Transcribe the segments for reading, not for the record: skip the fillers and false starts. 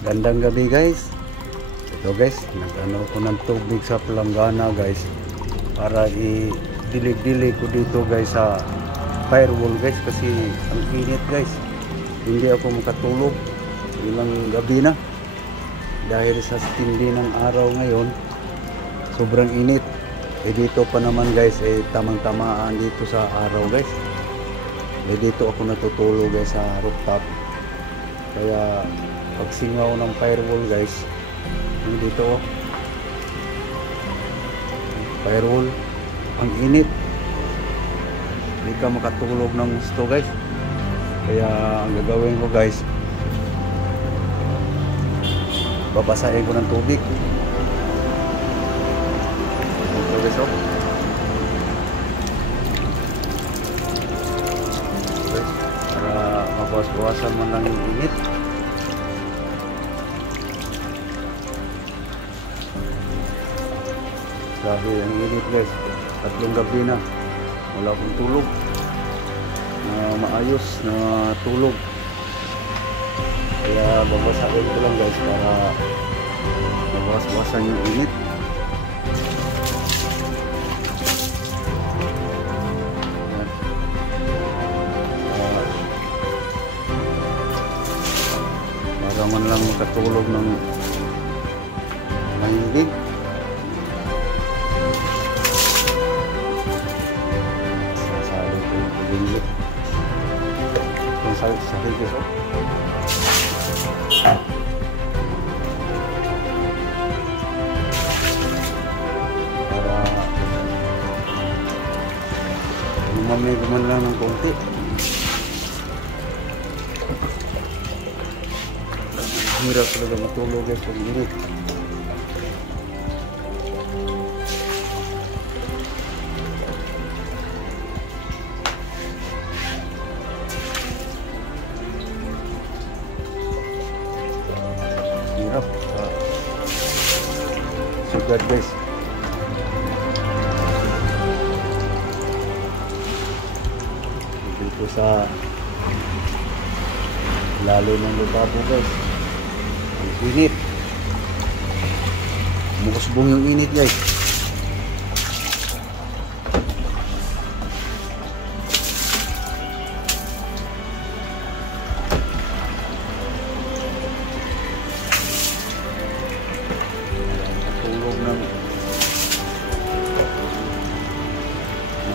Gandang gabi guys. Ito guys, nag-ano ko ng tubig sa palanggana guys para i-dilig-dilig ko dito guys sa firewall guys kasi ang init guys. Hindi ako makatulog ilang gabi na dahil sa tindi ng araw ngayon. Sobrang init. Dito pa naman guys tamang-tamaan dito sa araw guys. Dito ako natutulog guys sa rooftop. Kaya pag singaw ng firewall guys, dito firewall, ang init, hindi ka makatulog ng gusto guys. Kaya ang gagawin ko guys, babasahin ko ng tubig ito guys. Para mabawas-bawasan man lang yung init. Grabe ang init guys, 3 gabi na wala akong tulog na maayos na tulog. Kaya babasahin ko lang guys para mabawas-bawasan yung init. Para man lang makatulog ng mahilig. Sa higis para lumamig man lang ng konti. Hirap talaga matulog guys pag init. Sugat guys. Dito sa lalo ng lubabo guys, ang init, mukusbong yung init guys.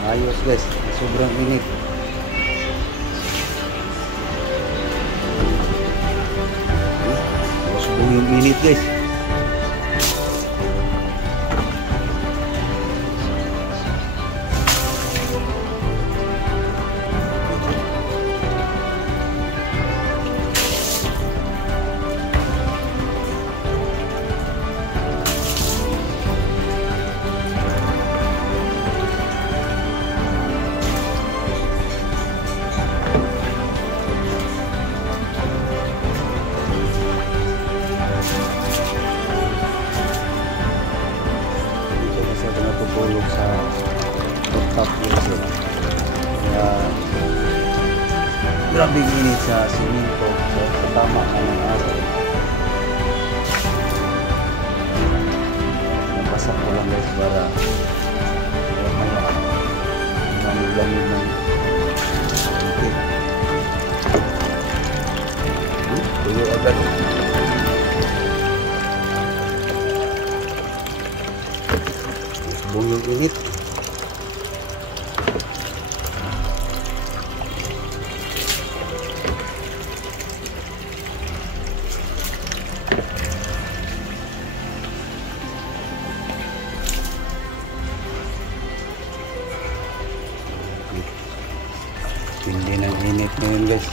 Ayos guys, sobrang init. Sobrang yung init guys. Tulog sa rooftop guys. Kaya grabe init sa simento. So tama ka ng araw. Napasak ko lang guys para lamig-lamig ng konti. Tuyo agad. Buong yung init. Hindi ng init ngayon guys.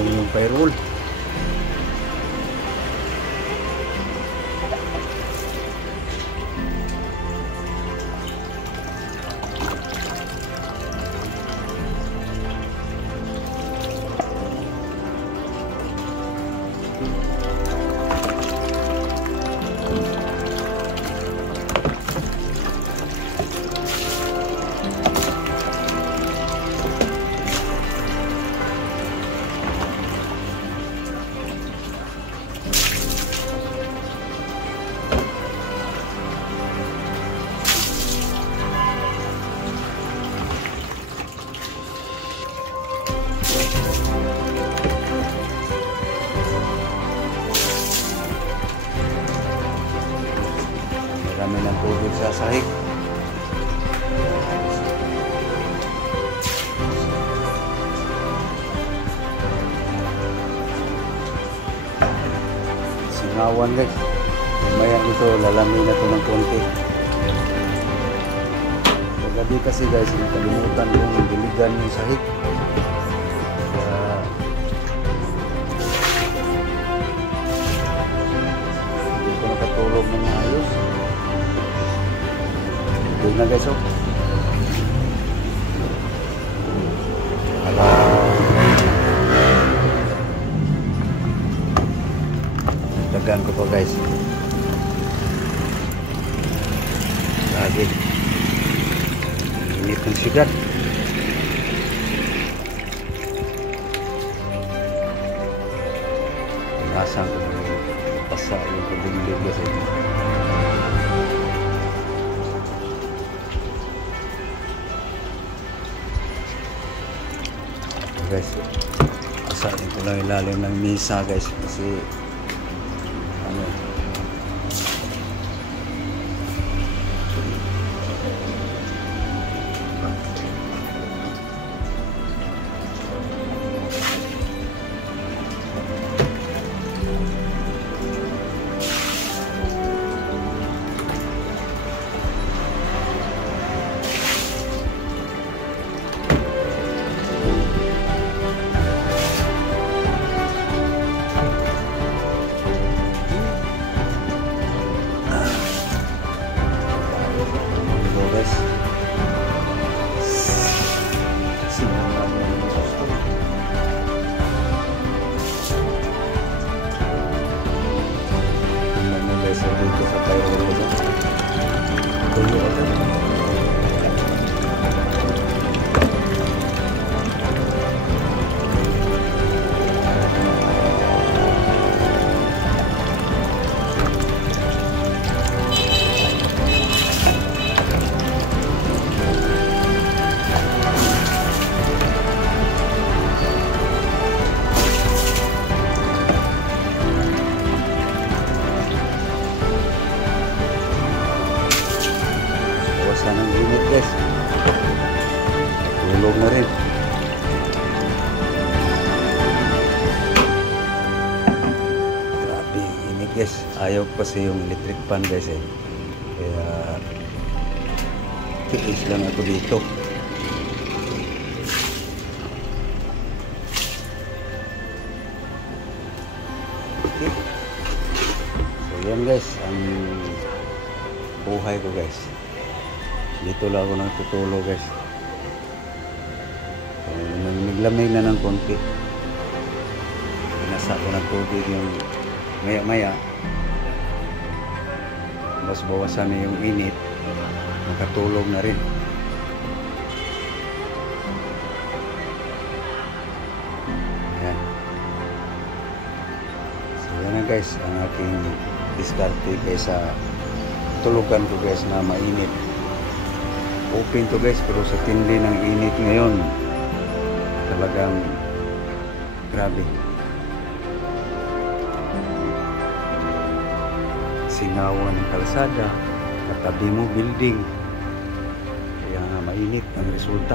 Yung firewall. Marami ng tubig sa sahig. Singawan guys. Mamaya ito, lalamin na ito ng konti. Paggabi kasi guys, nakalimutan kong diligan yung sahig. Kaya hindi ko nakatulog ng maayos. Doon na guys, oh. Dagan ko pa guys. Lagi. Init ng sigat. Pinasang ko ng pasa yung kubilig guys. Guys, pasain ko lang ilalim ng misa guys kasi ano ng init guys. Tulog na rin. Grabe init guys. Ayaw kasi yung electric fan guys eh. Kaya tiis lang ako dito. Okay. So yan guys, ang buhay ko guys. Dito lang ako nagtutulog guys. Naglamig na ng konti. Pinasa ko ng tubig yung maya maya. Mas bawasan na yung init. Makatulog na rin. Ayan. So yan na guys, ang aking diskarte kaysa tulugan ko guys na mainit. Open to guys, pero sa tindi ng init ngayon talagang grabe. Singawan ng kalsada, katabi mo building, kaya nga mainit ang resulta.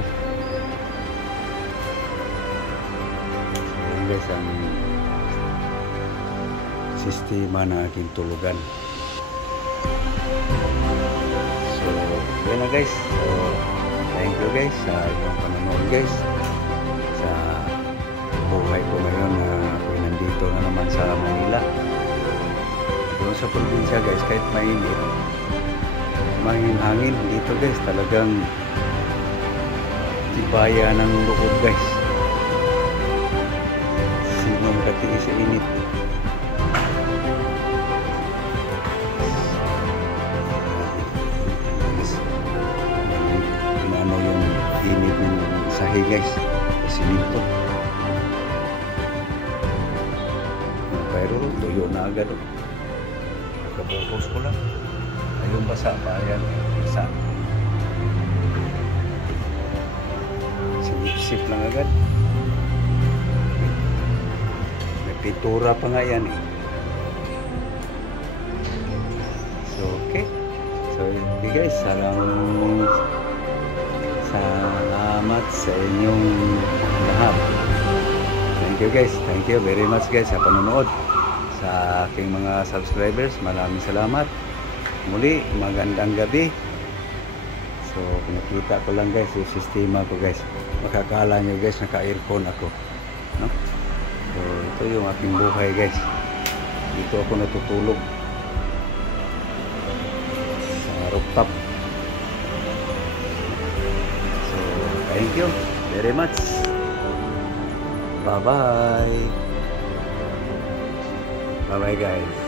Ayan guys ang sistema ng aking tulugan. Yan na guys, so thank you guys sa inyong panonood guys sa buhay ko ngayon na ako'y nandito na naman sa Manila. Doon sa probinsya guys, kahit mainit, mahingin hangin dito guys, talagang tibaya ng loob guys. Sinong katiis sa init. Init ng sahig guys, siminto. Pero tuyo na agad. Nakabukos ko lang. Ayun basa pa yan. Basa. Sinip-sip lang agad. May pintura pa nga yan eh. So okay. So, okay guys, salamat sa inyong lahat. Thank you guys. Thank you very much guys sa panonood. Sa aking mga subscribers, maraming salamat. Muli, magandang gabi. So, pinakita ko lang guys yung sistema ko guys. Makakala nyo guys, naka-earphone ako. No? So, ito yung aking buhay guys. Dito ako natutulog. Sa rooftop. So, thank you very much. Bye-bye. Bye-bye guys.